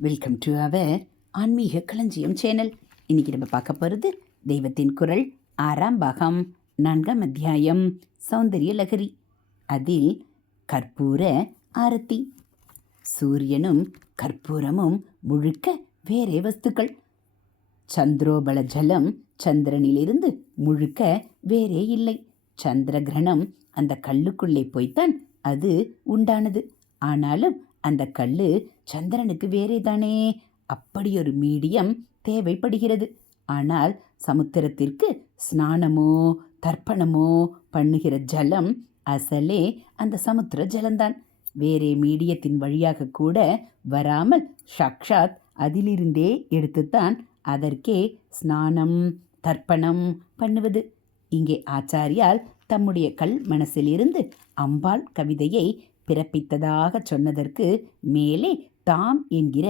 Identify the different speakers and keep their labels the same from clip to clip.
Speaker 1: Welcome to our ஆன்மீக களஞ்சியம் channel இன்னைக்கு நம்ம பார்க்க போகிறது தெய்வத்தின் குரல் ஆறாம் பாகம் நான்காம் அத்தியாயம் சௌந்தரிய லகரி அதில் கற்பூர ஆரத்தி. சூரியனும் கற்பூரமும் முழுக்க வேறே வஸ்துக்கள். சந்திரோபல ஜலம் சந்திரனிலிருந்து முழுக்க வேறே இல்லை. சந்திர கிரகணம் அந்த கல்லுக்குள்ளே போய்த்தான் அது உண்டானது. ஆனாலும் அந்த கல் சந்திரனுக்கு வேறே தானே அப்படி ஒரு மீடியம் தேவைப்படுகிறது. ஆனால் சமுத்திரத்திற்கு ஸ்நானமோ தர்ப்பணமோ பண்ணுகிற ஜலம் அசலே அந்த சமுத்திர ஜலந்தான் வேறே மீடியத்தின் வழியாக கூட வராமல் சாக்ஷாத் அதிலிருந்தே எடுத்துத்தான் அதற்கே ஸ்நானம் தர்ப்பணம் பண்ணுவது. இங்கே ஆச்சாரியால் தம்முடைய கல் மனசிலிருந்து அம்பாள் கவிதையை பிறப்பித்ததாக சொன்னதற்கு மேலே தாம் என்கிற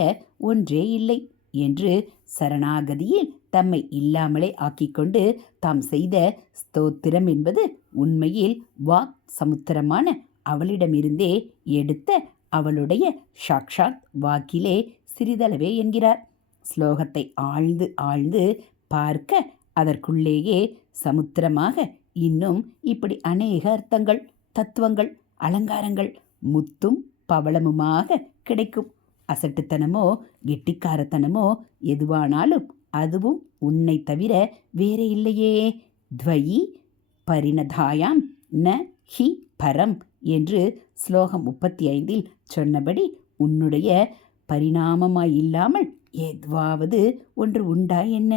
Speaker 1: ஒன்றே இல்லை என்று சரணாகதியில் தம்மை இல்லாமலே ஆக்கிக்கொண்டு தாம் செய்த ஸ்தோத்திரம் என்பது உண்மையில் வாக் சமுத்திரமான அவளிடமிருந்தே எடுத்த அவளுடைய சாக்ஷாத் வாக்கிலே சிறிதளவே என்கிறார். ஸ்லோகத்தை ஆழ்ந்து ஆழ்ந்து பார்க்க அதற்குள்ளேயே சமுத்திரமாக இன்னும் இப்படி அநேக அர்த்தங்கள் தத்துவங்கள் அலங்காரங்கள் முத்தும் பவளமுமாக கிடைக்கும். அசட்டுத்தனமோ கெட்டிக்காரத்தனமோ எதுவானாலும் அதுவும் உன்னை தவிர வேற இல்லையே. துவயி பரிணதாயாம் ந ஹி பரம் என்று ஸ்லோகம் முப்பத்தி ஐந்தில் சொன்னபடி உன்னுடைய பரிணாமமாய் இல்லாமல் எதுவாவது ஒன்று உண்டா என்ன?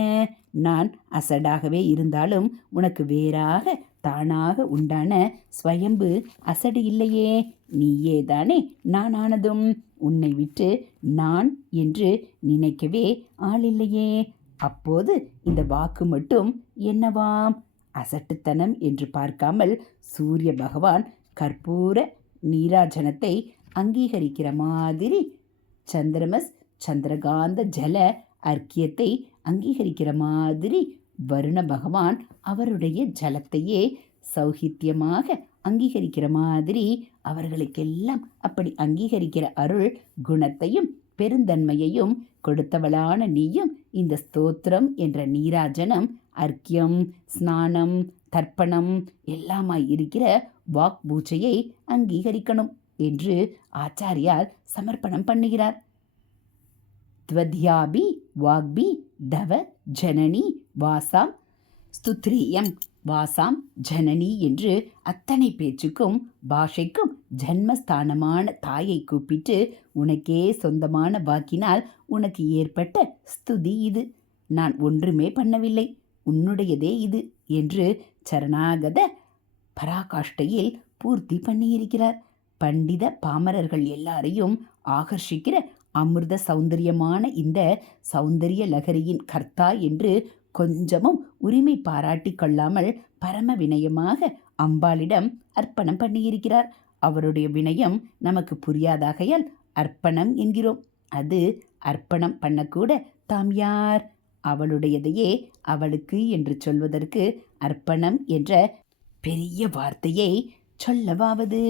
Speaker 1: நான் அசடாகவே இருந்தாலும் உனக்கு வேறாக தானாக உண்டான ஸ்வயம்பு அசடு இல்லையே. நீயே தானே நான் ஆனதும். உன்னை விட்டு நான் என்று நினைக்கவே ஆள் இல்லையே. அப்போது இந்த வாக்கு மட்டும் என்னவாம்? அசட்டுத்தனம் என்று பார்க்காமல் சூரிய பகவான் கற்பூர நீராஜனத்தை அங்கீகரிக்கிற மாதிரி சந்திரமஸ் சந்திரகாந்த ஜல அர்க்கியத்தை அங்கீகரிக்கிற மாதிரி வருண பகவான் அவருடைய ஜலத்தையே சௌஹித்யமாக அங்கீகரிக்கிற மாதிரி அவர்களுக்கெல்லாம் அப்படி அங்கீகரிக்கிற அருள் குணத்தையும் பெருந்தன்மையையும் கொடுத்தவளான நீயும் இந்த ஸ்தோத்திரம் என்ற நீராஜனம் அர்க்கியம் ஸ்நானம் தர்ப்பணம் எல்லாமாய் இருக்கிற வாக் பூஜையை அங்கீகரிக்கணும் என்று ஆச்சாரியார் சமர்ப்பணம் பண்ணுகிறார். துவத்யாபி வாக்பி தவ ஜனனி வாசாம். ஸ்துத்ரியம். வாசாம் ஜனனி என்று அத்தனை பேச்சுக்கும் பாஷைக்கும் ஜன்மஸ்தானமான தாயை கூப்பிட்டு உனக்கே சொந்தமான வாக்கினால் உனக்கு ஏற்பட்ட ஸ்துதி இது. நான் ஒன்றுமே பண்ணவில்லை. உன்னுடையதே இது என்று சரணாகத பராகாஷ்டையில் பூர்த்தி பண்ணியிருக்கிறார். பண்டித பாமரர்கள் எல்லாரையும் ஆகர்ஷிக்கிற அமிர்த சௌந்தரியமான இந்த சௌந்தரிய லகரியின் கர்த்தா என்று கொஞ்சமும் உரிமை பாராட்டி கொள்ளாமல் பரம வினயமாக அம்பாளிடம் அர்ப்பணம் பண்ணியிருக்கிறார். அவருடைய வினயம் நமக்கு புரியாதாகையால் அர்ப்பணம் என்கிறோம். அது அர்ப்பணம் பண்ணக்கூட தாம் யார்? அவளுடையதையே அவளுக்கு என்று சொல்வதற்கு அர்ப்பணம் என்ற பெரிய வார்த்தையை சொல்லவாவது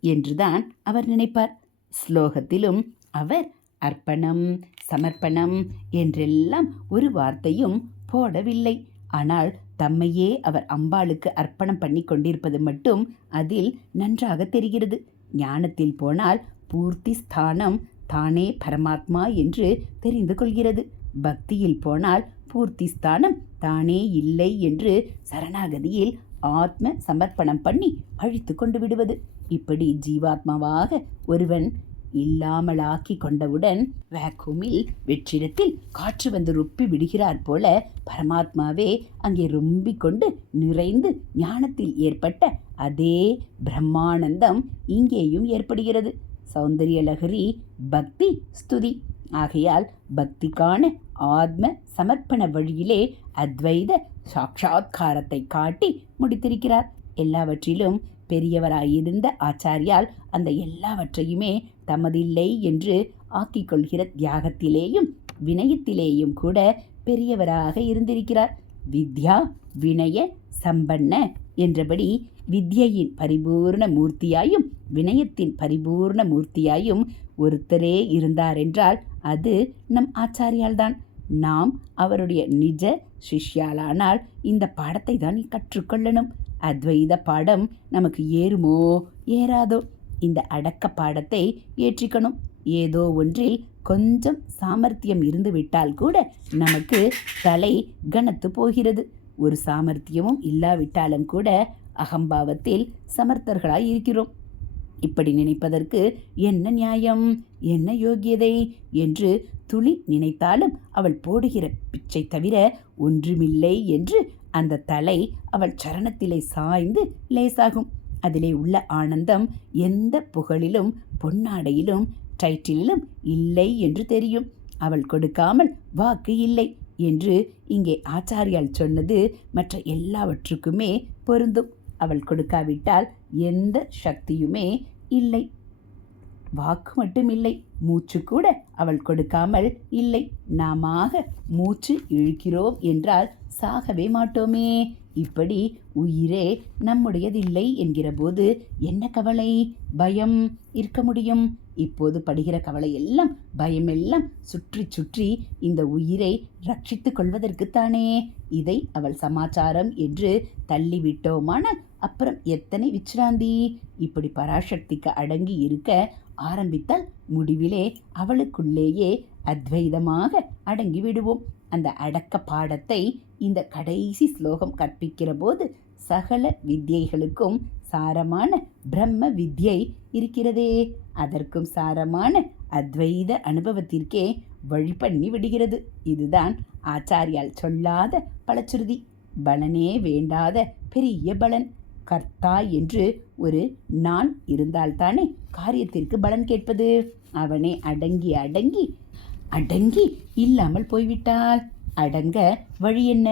Speaker 1: என்றுதான் அவர் நினைப்பார். ஸ்லோகத்திலும் அவர் அர்ப்பணம் சமர்ப்பணம் என்றெல்லாம் ஒரு வார்த்தையும் போடவில்லை. ஆனால் தம்மையே அவர் அம்பாளுக்கு அர்ப்பணம் பண்ணி கொண்டிருப்பது மட்டும் அதில் நன்றாக தெரிகிறது. ஞானத்தில் போனால் பூர்த்தி ஸ்தானம் தானே பரமாத்மா என்று தெரிந்து கொள்கிறது. பக்தியில் போனால் பூர்த்தி ஸ்தானம் தானே இல்லை என்று சரணாகதியில் ஆத்ம சமர்ப்பணம் பண்ணி அழித்து கொண்டு விடுவது. இப்படி ஜீவாத்மாவாக ஒருவன் இல்லாமலாக்கி கொண்டவுடன் வேக்கூமில் வெற்றிடத்தில் காற்று வந்து ருப்பி விடுகிறார் போல பரமாத்மாவே அங்கே ரொம்பிக் கொண்டு நிறைந்து ஞானத்தில் ஏற்பட்ட அதே பிரம்மானந்தம் இங்கேயும் ஏற்படுகிறது. சௌந்தரிய லகரி பக்தி ஸ்துதி. ஆகையால் பக்திக்கான ஆத்ம சமர்ப்பண வழியிலே அத்வைத சாட்சாத்காரத்தை காட்டி முடித்திருக்கிறார். எல்லாவற்றிலும் பெரியவராயிருந்த ஆச்சாரியால் அந்த எல்லாவற்றையுமே தமதில்லை என்று ஆக்கிக் கொள்கிற தியாகத்திலேயும் வினயத்திலேயும் கூட பெரியவராக இருந்திருக்கிறார். வித்யா வினய சம்பன்ன என்றபடி வித்யையின் பரிபூர்ண மூர்த்தியாயும் வினயத்தின் பரிபூர்ண மூர்த்தியாயும் ஒருத்தரே இருந்தாரென்றால் அது நம் ஆச்சாரியால்தான். நாம் அவருடைய நிஜ சிஷ்யாலானால் இந்த பாடத்தை தான் கற்றுக்கொள்ளணும். அத்வைத பாடம் நமக்கு ஏறுமோ? ஏறாதோ? இந்த அடக்க பாடத்தை ஏற்றிக்கணும். ஏதோ ஒன்றில் கொஞ்சம் சாமர்த்தியம் இருந்து விட்டால் கூட நமக்கு தலை கனத்து போகிறது. ஒரு சாமர்த்தியமும் இல்லாவிட்டாலும் கூட அகம்பாவத்தில் சமர்த்தர்களாய் இருக்கிறோம். இப்படி நினைப்பதற்கு என்ன நியாயம்? என்ன யோகியதை? என்று துளி நினைத்தாலும் அவள் போடுகிற பிச்சை தவிர ஒன்றுமில்லை என்று அந்த தலை அவள் சரணத்திலே சாய்ந்து லேசாகும். அதிலே உள்ள ஆனந்தம் எந்த புகழிலும் பொன்னாடையிலும் டைட்டிலும் இல்லை என்று தெரியும். அவள் கொடுக்காமல் வாக்கு இல்லை என்று இங்கே ஆச்சாரியால் சொன்னது மற்ற எல்லாவற்றுக்குமே பொருந்தும். அவள் கொடுக்காவிட்டால் எந்த சக்தியுமே இல்லை. வாக்கு மட்டும் இல்லை மூச்சு கூட அவள் கொடுக்காமல் இல்லை. நாமாக மூச்சு இழுக்கிறோம் என்றால் சாகவே மாட்டோமே. இப்படி உயிரே நம்முடையதில்லை என்கிற போது என்ன கவலை? பயம் இருக்க முடியும். இப்போது படுகிற கவலை எல்லாம் பயமெல்லாம் சுற்றி சுற்றி இந்த உயிரை ரட்சித்துக் கொள்வதற்குத்தானே இதை அவள் சமாச்சாரம் என்று தள்ளிவிட்டோமானால் அப்புறம் எத்தனை விச்ராந்தி? இப்படி பராசக்திக்கு அடங்கி இருக்க ஆரம்பித்தால் முடிவிலே அவளுக்குள்ளேயே அத்வைதமாக அடங்கி விடுவோம் அந்த அடக்க பாடத்தை இந்த கடைசி ஸ்லோகம் கற்பிக்கிற போது சகல வித்யைகளுக்கும் சாரமான பிரம்ம வித்யை இருக்கிறதே. அதற்கும் சாரமான அத்வைத அனுபவத்திற்கே வழி பண்ணி விடுகிறது. இதுதான் ஆச்சாரியால் சொல்லாத பலச்சுருதி பலனே வேண்டாத பெரிய பலன். கர்த்தா என்று ஒரு நான் இருந்தால்தானே காரியத்திற்கு பலன் கேட்பது. அவனே அடங்கி அடங்கி அடங்கி இல்லாமல் போய்விட்டால் அடங்க வழி என்ன?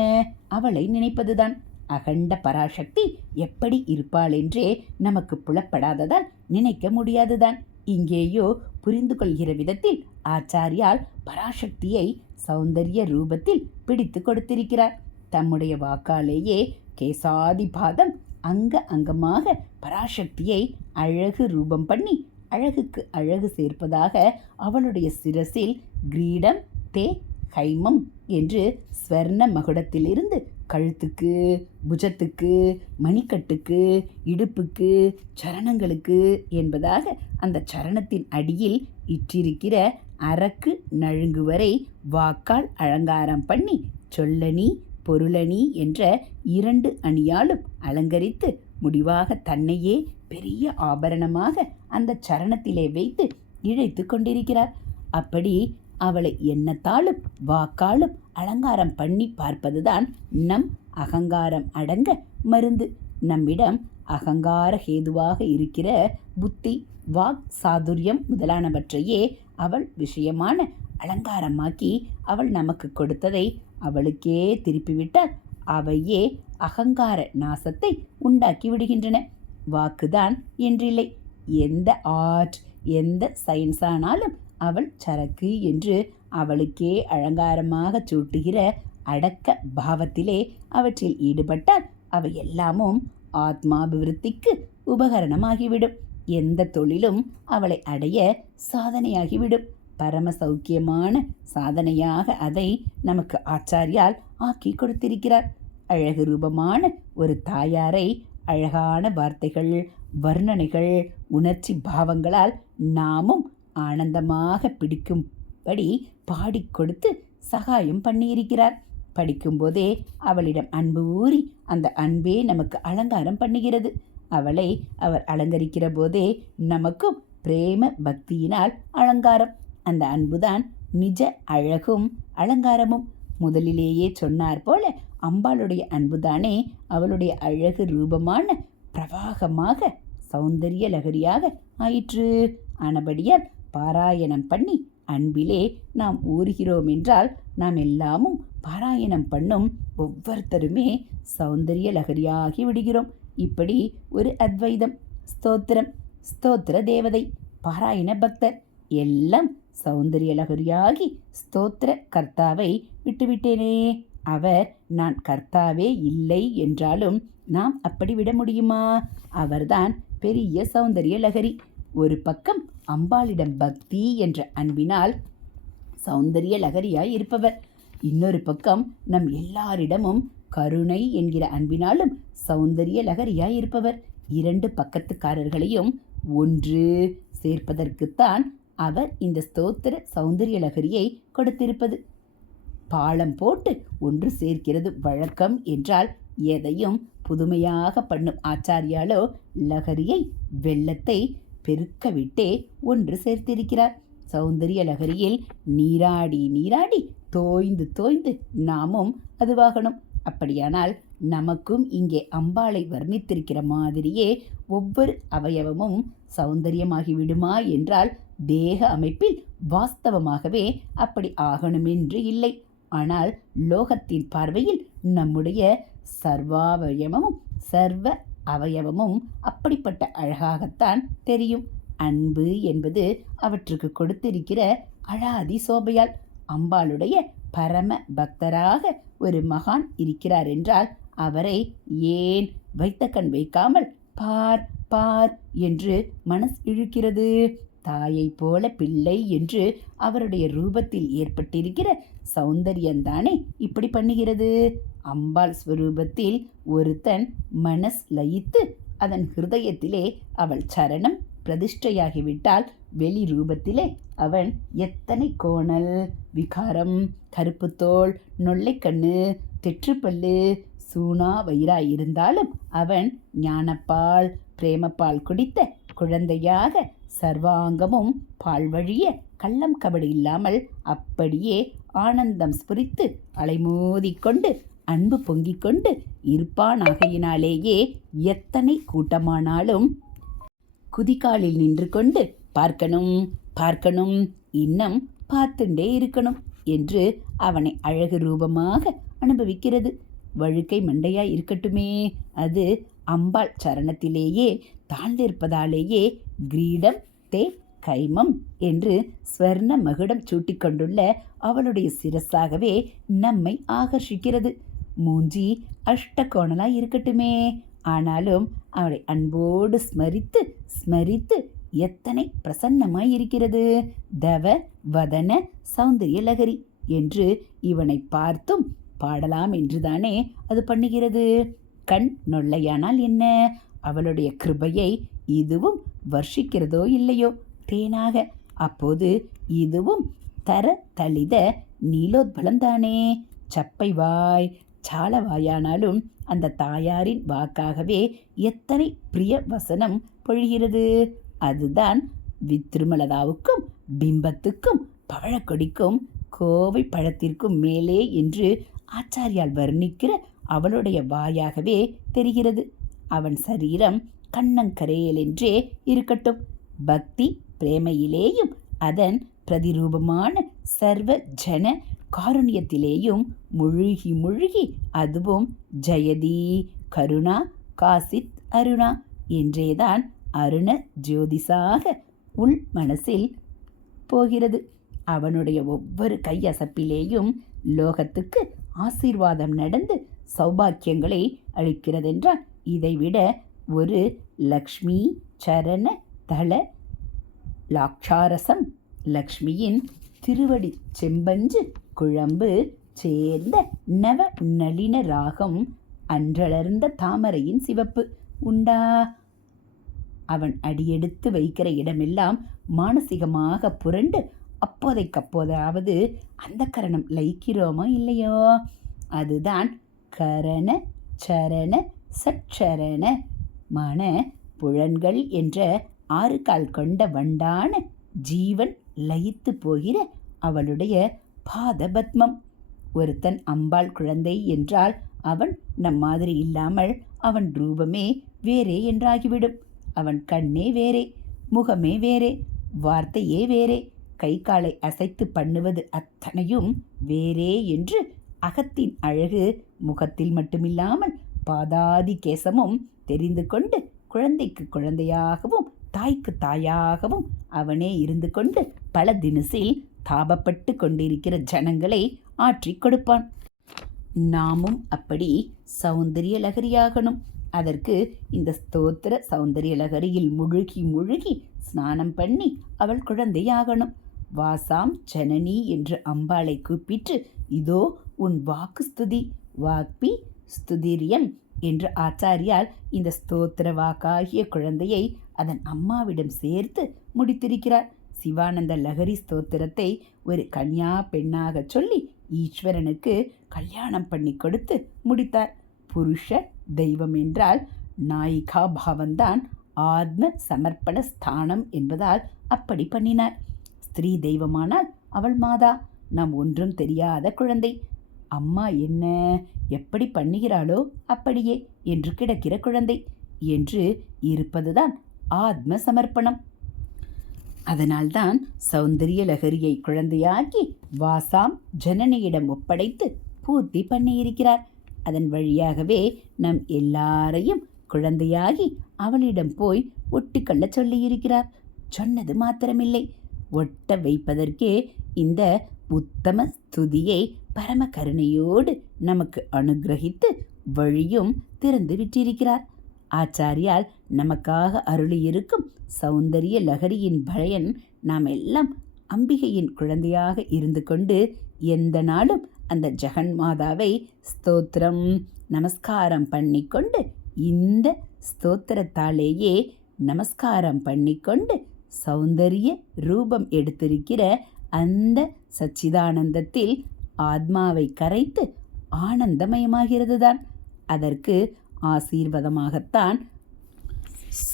Speaker 1: அவளை நினைப்பதுதான். அகண்ட பராசக்தி எப்படி இருப்பாள் என்றே நமக்கு புலப்படாததால் நினைக்க முடியாதுதான். இங்கேயோ புரிந்து கொள்கிற விதத்தில் ஆச்சாரியால் பராசக்தியை சௌந்தரிய ரூபத்தில் பிடித்து கொடுத்திருக்கிறார். தம்முடைய வாக்காலேயே கேசாதி பாதம் அங்க அங்கமாக பராசக்தியை அழகு ரூபம் பண்ணி அழகுக்கு அழகு சேர்ப்பதாக அவளுடைய சிரசில் கிரீடம் தே ஹைமம் என்று ஸ்வர்ண மகுடத்திலிருந்து கழுத்துக்கு புஜத்துக்கு மணிக்கட்டுக்கு இடுப்புக்கு சரணங்களுக்கு என்பதாக அந்த சரணத்தின் அடியில் இற்றிருக்கிற அரக்கு நழுங்கு வரை வாக்கால் அலங்காரம் பண்ணி சொல்லணி பொருளணி என்ற இரண்டு அணியாலும் அலங்கரித்து முடிவாக தன்னையே பெரிய ஆபரணமாக அந்த சரணத்திலே வைத்து இழைத்து கொண்டிருக்கிறார். அப்படி அவளை எண்ணத்தாலும் வாக்காலும் அலங்காரம் பண்ணி பார்ப்பதுதான் நம் அகங்காரம் அடங்க மருந்து. நம்மிடம் அகங்கார ஹேதுவாக இருக்கிற புத்தி வாக் சாதுரியம் முதலானவற்றையே அவள் விஷயமான அலங்காரமாக்கி அவள் நமக்கு கொடுத்ததை அவளுக்கே திருப்பிவிட்டால் அவையே அகங்கார நாசத்தை உண்டாக்கி விடுகின்றன. வாக்குதான் என்றில்லை. எந்த ஆர்ட் எந்த சயின்ஸ் ஆனாலும் அவள் சரக்கு என்று அவளுக்கே அலங்காரமாக சூட்டுகிற அடக்க பாவத்திலே அவற்றில் ஈடுபட்டால் அவை எல்லாமும் ஆத்மாபிவிருத்திக்கு உபகரணமாகிவிடும். எந்த தொழிலும் அவளை அடைய சாதனையாகிவிடும். பரம சௌக்கியமான சாதனையாக அதை நமக்கு ஆச்சாரியால் ஆக்கி கொடுத்திருக்கிறார். அழகு ரூபமான ஒரு தாயாரை அழகான வார்த்தைகள் வர்ணனைகள் உணர்ச்சி பாவங்களால் நாமும் ஆனந்தமாக பிடிக்கும்படி பாடிக் கொடுத்து சகாயம் பண்ணியிருக்கிறார். படிக்கும்போதே அவளிடம் அன்பு ஊறி அந்த அன்பே நமக்கு அலங்காரம் பண்ணுகிறது. அவளை அவர் அலங்கரிக்கிற போதே நமக்கும் பிரேம பக்தியினால் அலங்காரம். அந்த அன்புதான் நிஜ அழகும் அலங்காரமும். முதலிலேயே சொன்னார் போல அம்பாளுடைய அன்புதானே அவளுடைய அழகு ரூபமான பிரவாகமாக சௌந்தரிய லகரியாக ஆயிற்று. ஆனபடியால் பாராயணம் பண்ணி அன்பிலே நாம் ஊறுகிறோம் என்றால் நாம் எல்லாமும் பாராயணம் பண்ணும் ஒவ்வொருத்தருமே சௌந்தரிய லகரியாகி விடுகிறோம். இப்படி ஒரு அத்வைதம் ஸ்தோத்திரம் ஸ்தோத்திர தேவதை பாராயண பக்தர் எல்லாம் சௌந்தரிய லகரியாகி ஸ்தோத்திர கர்த்தாவை விட்டுவிட்டேனே. அவர் நான் கர்த்தாவே இல்லை என்றாலும் நாம் அப்படி விட முடியுமா? அவர்தான் பெரிய சௌந்தரிய லகரி. ஒரு பக்கம் அம்பாளிடம் பக்தி என்ற அன்பினால் சௌந்தரிய லகரியாய் இருப்பவர். இன்னொரு பக்கம் நம் எல்லாரிடமும் கருணை என்கிற அன்பினாலும் சௌந்தரிய லகரியாய் இருப்பவர். இரண்டு பக்கத்துக்காரர்களையும் ஒன்று சேர்ப்பதற்குத்தான் அவர் இந்த ஸ்தோத்திர சௌந்தரிய லகரியை கொடுத்திருப்பது. பாலம் போட்டு ஒன்று சேர்க்கிறது வழக்கம் என்றால் எதையும் புதுமையாக பண்ணும் ஆச்சாரியாலோ லகரியை வெள்ளத்தை பெருக்க விட்டே ஒன்று சேர்த்திருக்கிறார். சௌந்தரிய லகரியில் நீராடி நீராடி தோய்ந்து தோய்ந்து நாமும் அதுவாகணும் அப்படியானால் நமக்கும் இங்கே அம்பாளை வர்ணித்திருக்கிற மாதிரியே ஒவ்வொரு அவயவமும் சௌந்தரியமாகி விடுமா என்றால் தேக அமைப்பில் வாஸ்தவமாகவே அப்படி ஆகணுமென்று இல்லை. ஆனால் லோகத்தின் பார்வையில் நம்முடைய சர்வாவயவமும் சர்வ அவயவமும் அப்படிப்பட்ட அழகாகத்தான் தெரியும். அன்பு என்பது அவற்றுக்கு கொடுத்திருக்கிற அழாதி சோபையால் அம்பாளுடைய பரம பக்தராக ஒரு மகான் இருக்கிறார் என்றால் அவரை ஏன் வைத்த கண் வைக்காமல் பார் பார் என்று மனஸ் இழுக்கிறது? தாயைப் போல பிள்ளை என்று அவருடைய ரூபத்தில் ஏற்பட்டிருக்கிற சௌந்தரியந்தானே இப்படி பண்ணுகிறது? அம்பாள் ஸ்வரூபத்தில் ஒருத்தன் மனஸ் லயித்து அதன் ஹிருதயத்திலே அவள் சரணம் பிரதிஷ்டையாகிவிட்டால் வெளி ரூபத்திலே அவன் எத்தனை கோணல்? விகாரம் கருப்புத்தோல் நொல்லைக்கண்ணு தெற்றுப்பல்லு சூனா வயிறாய் இருந்தாலும் அவன் ஞானப்பால் பிரேமப்பால் குடித்த குழந்தையாக சர்வாங்கமும் பால் வழிய கள்ளம் கபடி இல்லாமல் அப்படியே ஆனந்தம் ஸ்புரித்து அலைமோதிக்கொண்டு அன்பு பொங்கிக் கொண்டு இருப்பானாகையினாலேயே எத்தனை கூட்டமானாலும் குதிகாலில் நின்று கொண்டு பார்க்கணும் பார்க்கணும் இன்னும் பார்த்துண்டே இருக்கணும் என்று அவனை அழகு ரூபமாக அனுபவிக்கிறது. வழுக்கை மண்டையாய் இருக்கட்டுமே அது அம்பாள் சரணத்திலேயே தாழ்ந்திருப்பதாலேயே கிரீடம் தே கைமம் என்று ஸ்வர்ண மகுடம் சூட்டிக்கொண்டுள்ள அவளுடைய சிரசாகவே நம்மை ஆகர்ஷிக்கிறது. மூஞ்சி அஷ்டகோணலாய் இருக்கட்டுமே. ஆனாலும் அவளை அன்போடு ஸ்மரித்து ஸ்மரித்து எத்தனை பிரசன்னமாய் இருக்கிறது. தவ வதன சௌந்தரிய லகரி என்று இவனை பார்த்தும் பாடலாம் என்றுதானே அது பண்ணுகிறது. கண் நொல்லையானால் என்ன? அவளுடைய கிருபையை இதுவும் வர்ஷிக்கிறதோ இல்லையோ? தேனாக. அப்போது இதுவும் தர தளித நீலோத்பலந்தானே சப்பை வாய் சாலவாயானாலும் அந்த தாயாரின் வாக்காகவே எத்தனை பிரிய வசனம் பொழிகிறது? அதுதான் வித்ருமலதாவுக்கும் பிம்பத்துக்கும் பவழக்கொடிக்கும் கோவை பழத்திற்கும் மேலே என்று ஆச்சாரியால் வர்ணிக்கிற அவளுடைய வாயாகவே தெரிகிறது. அவன் சரீரம் கண்ணங்கரையலென்றே இருக்கட்டும். பக்தி பிரேமையிலேயும் அதன் பிரதிரூபமான சர்வ ஜன காருண்யத்திலேயும் முழுகி முழுகி அதுவும் ஜெயதி கருணா காசித் அருணா என்றேதான் அருண ஜோதிசாக உள் மனசில் போகிறது. அவனுடைய ஒவ்வொரு கையசப்பிலேயும் லோகத்துக்கு ஆசீர்வாதம் நடந்து சௌபாக்கியங்களை அளிக்கிறதென்றால் இதைவிட ஒரு லக்ஷ்மி சரண தள லாக்ஷாரசம். லக்ஷ்மியின் திருவடி செம்பஞ்சு குழம்பு சேர்ந்த நவ நளின ராகம் அன்றளர்ந்த தாமரையின் சிவப்பு. உண்டா? அவன் அடியெடுத்து வைக்கிற இடமெல்லாம் மானசீகமாக புரண்டு அப்போதைக்கப்போதாவது அந்த கரணம் லயிக்கிறோமோ இல்லையோ? அதுதான் கரண சரண சச்சரண மான புழன்கள் என்ற ஆறு கால் கொண்ட வண்டான ஜீவன் லயித்து போகிற அவளுடைய பாதபத்மம். ஒருத்தன் அம்பாள் குழந்தை என்றால் அவன் நம் மாதிரி இல்லாமல் அவன் ரூபமே வேறே என்றாகிவிடும். அவன் கண்ணே வேறே முகமே வேறே வார்த்தையே வேறே கை காலை அசைத்து பண்ணுவது அத்தனையும் வேறே என்று அகத்தின் அழகு முகத்தில் மட்டுமில்லாமல் பாதாதி கேசமும் தெரிந்து கொண்டு குழந்தைக்கு குழந்தையாகவும் தாய்க்கு தாயாகவும் அவனே இருந்து கொண்டு பல தினசில் தாபப்பட்டு கொண்டிருக்கிற ஜனங்களை ஆற்றிக் கொடுப்பான். நாமும் அப்படி சௌந்தரிய லகரியாகணும். அதற்கு இந்த ஸ்தோத்திர சௌந்தரிய லகரியில் முழுகி முழுகி ஸ்நானம் பண்ணி அவள் குழந்தையாகணும். வாசாம் ஜனனி என்று அம்பாளை கூப்பிட்டு இதோ உன் வாக்கு ஸ்துதி. வாக்பி ஸ்துதிரியம் என்று ஆச்சாரியால் இந்த ஸ்தோத்திர வாக்காகிய குழந்தையை அதன் அம்மாவிடம் சேர்த்து முடித்திருக்கிறார். சிவானந்த லகரி ஸ்தோத்திரத்தை ஒரு கன்யா பெண்ணாக சொல்லி ஈஸ்வரனுக்கு கல்யாணம் பண்ணி கொடுத்து முடித்தார். புருஷ தெய்வம் என்றால் நாயிகா பாவம்தான் ஆத்ம சமர்ப்பண ஸ்தானம் என்பதால் அப்படி பண்ணினார். ஸ்திரீ தெய்வமானால் அவள் மாதா. நாம் ஒன்றும் தெரியாத குழந்தை. அம்மா என்ன? எப்படி பண்ணுகிறாளோ அப்படியே என்று கிடக்கிற குழந்தை என்று இருப்பதுதான் ஆத்ம சமர்ப்பணம் அதனால்தான் சௌந்தரிய லகரியை குழந்தையாக்கி வாசாம் ஜனனியிடம் ஒப்படைத்து பூர்த்தி பண்ணியிருக்கிறார். அதன் வழியாகவே நம் எல்லாரையும் குழந்தையாகி அவளிடம் போய் ஒட்டிக்கொள்ள சொல்லியிருக்கிறார். சொன்னது மாத்திரமில்லை. ஒட்ட வைப்பதற்கே இந்த உத்தம ஸ்துதியை பரம கருணையோடு நமக்கு அனுகிரகித்து வழியும் திறந்து விட்டிருக்கிறார். ஆச்சாரியால் நமக்காக அருளியிருக்கும் சௌந்தரிய லகரியின் பயன் நாம் எல்லாம் அம்பிகையின் குழந்தையாக இருந்து கொண்டு எந்த நாளும் அந்த ஜெகன்மாதாவை ஸ்தோத்திரம் நமஸ்காரம் பண்ணிக்கொண்டு இந்த ஸ்தோத்திரத்தாலேயே நமஸ்காரம் பண்ணிக்கொண்டு சௌந்தரிய ரூபம் எடுத்திருக்கிற அந்த சச்சிதானந்தத்தில் ஆத்மாவை கரைத்து ஆனந்தமயமாகிறது தான் அதற்கு ஆசீர்வாதமாகத்தான்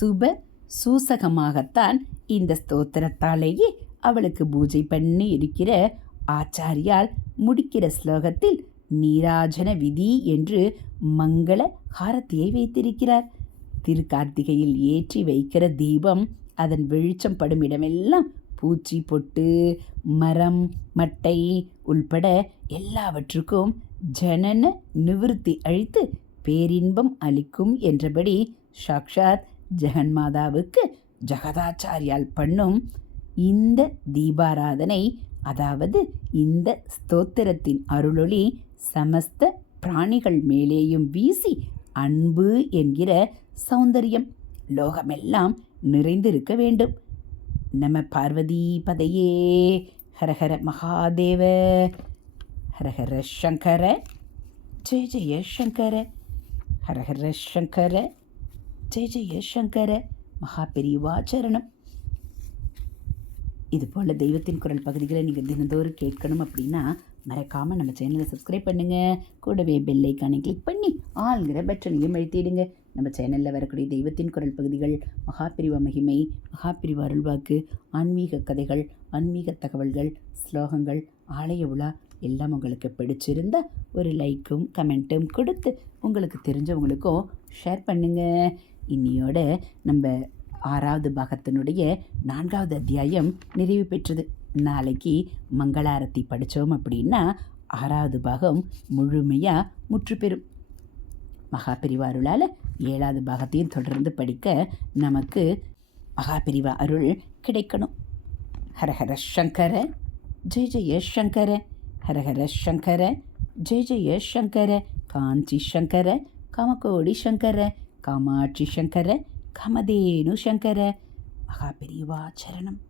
Speaker 1: சுப சூசகமாகத்தான் இந்த ஸ்தோத்திரத்தாலேயே அவளுக்கு பூஜை பண்ணி இருக்கிற ஆச்சாரியால் முடிக்கிற ஸ்லோகத்தில் நீராஜன விதி என்று மங்கள ஹாரத்தியை வைத்திருக்கிறார். திருக்கார்த்திகையில் ஏற்றி வைக்கிற தீபம் அதன் வெளிச்சம் படும் இடமெல்லாம் பூச்சி பொட்டு மரம் மட்டை உள்பட எல்லாவற்றுக்கும் ஜனன நிவிருத்தி அழித்து பேரின்பம் அளிக்கும் என்றபடி சாக்ஷாத் ஜெகன்மாதாவுக்கு ஜகதாச்சாரியால் பண்ணும் இந்த தீபாராதனை அதாவது இந்த ஸ்தோத்திரத்தின் அருளொளி சமஸ்த பிராணிகள் மேலேயும் வீசி அன்பு என்கிற சௌந்தரியம் லோகமெல்லாம் நிறைந்திருக்க வேண்டும். நம பார்வதி பதையே ஹரஹர மகாதேவ. ஹரஹர சங்கர. ஜெய ஜெய சங்கர. ஹரஹர சங்கர. ஜெய ஜெய சங்கர. மகா பெரியவாச்சரணம் இது போல் தெய்வத்தின் குரல் பகுதிகளை நீங்கள் தினந்தோறும் கேட்கணும் அப்படின்னா மறக்காமல் நம்ம சேனலை சப்ஸ்கிரைப் பண்ணுங்கள் கூடவே பெல் ஐக்கானை கிளிக் பண்ணி ஆளுங்கிற பட்டனையும் அழுத்திடுங்க. நம்ம சேனலில் வரக்கூடிய தெய்வத்தின் குரல் பகுதிகள் மகாபிரிவ மகிமை மகாபிரிவ அருள்வாக்கு ஆன்மீக கதைகள் ஆன்மீக தகவல்கள் ஸ்லோகங்கள் ஆலய உலா எல்லாம் உங்களுக்கு பிடிச்சிருந்தா ஒரு லைக்கும் கமெண்ட்டும் கொடுத்து உங்களுக்கு தெரிஞ்சவங்களுக்கும் ஷேர் பண்ணுங்கள் இன்னியோட நம்ம ஆறாவது பாகத்தினுடைய நான்காவது அத்தியாயம் நிறைவு பெற்றது. நாளைக்கு மங்களாரத்தி படித்தோம் அப்படின்னா ஆறாவது பாகம் முழுமையாக முற்று பெறும் மகாபிரிவா அருளால் ஏழாவது பாகத்தையும் தொடர்ந்து படிக்க நமக்கு மகாபிரிவா அருள் கிடைக்கணும். ஹரஹர சங்கர ஜெய ஜெய சங்கர ஹரஹர சங்கர ஜெய ஜெய சங்கர காஞ்சி சங்கர கமகோடி சங்கர காமாட்சி சங்கர கமதேனு சங்கர. மகாபெரிவா சரணம்.